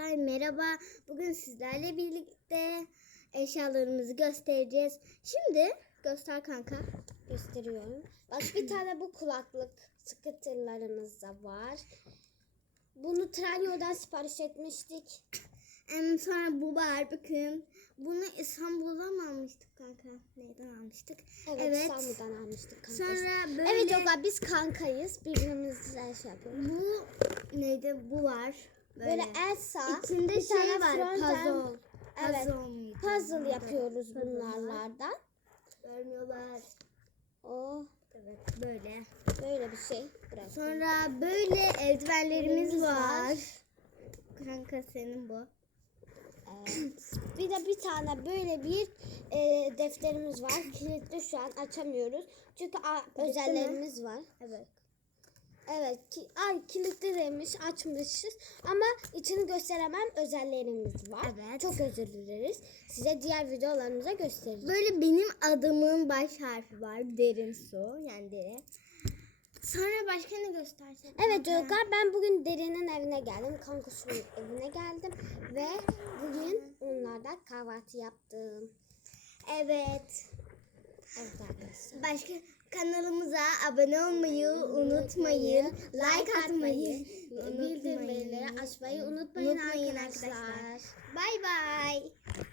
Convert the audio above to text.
Merhaba. Bugün sizlerle birlikte eşyalarımızı göstereceğiz. Şimdi göster kanka. gösteriyorum. Bak bir tane bu kulaklık scooterlarımız da var. Bunu Trendyol'dan sipariş etmiştik. Em, sonra bu var bakın. Bunu İstanbul'dan mı almıştık kanka? Neyden almıştık? Evet, Evet. İstanbul'dan almıştık kanka. Sonra böyle Evet Yoga biz kankayız. Birbirimizle şey yapıyoruz. bu neydi? Bu var. Böyle, Böyle Elsa. İçinde bir şey tane var. Puzzle. Evet. Puzzle? Puzzle yapıyoruz Puzzle var. bunlardan. Vermiyorlar. Oh Evet böyle. böyle bir şey. Bırak. Sonra böyle eldivenlerimiz var. var. Kanka senin bu. Evet. bir de bir tane böyle bir e, defterimiz var. Kilitli şu an açamıyoruz. Çünkü a, özellerimiz var. Evet. Evet, ki, ay kilitli demiş, açmışız ama içini gösteremem özellerimiz var. Evet. Çok özür dileriz. Size diğer videolarımıza göstereceğim. Böyle benim adımın baş harfi var. Derin su. Yani deri. Sonra başka ne göstersen? Evet çocuklar ben bugün Derin'in evine geldim. Kankusunun evine geldim ve bugün onlardan kahvaltı yaptım. Evet. Evet arkadaşlar. Başka kanalımıza abone olmayı unutmayın. Like atmayı bildirimleri açmayı unutmayın, Unutmayın arkadaşlar. Bay bay.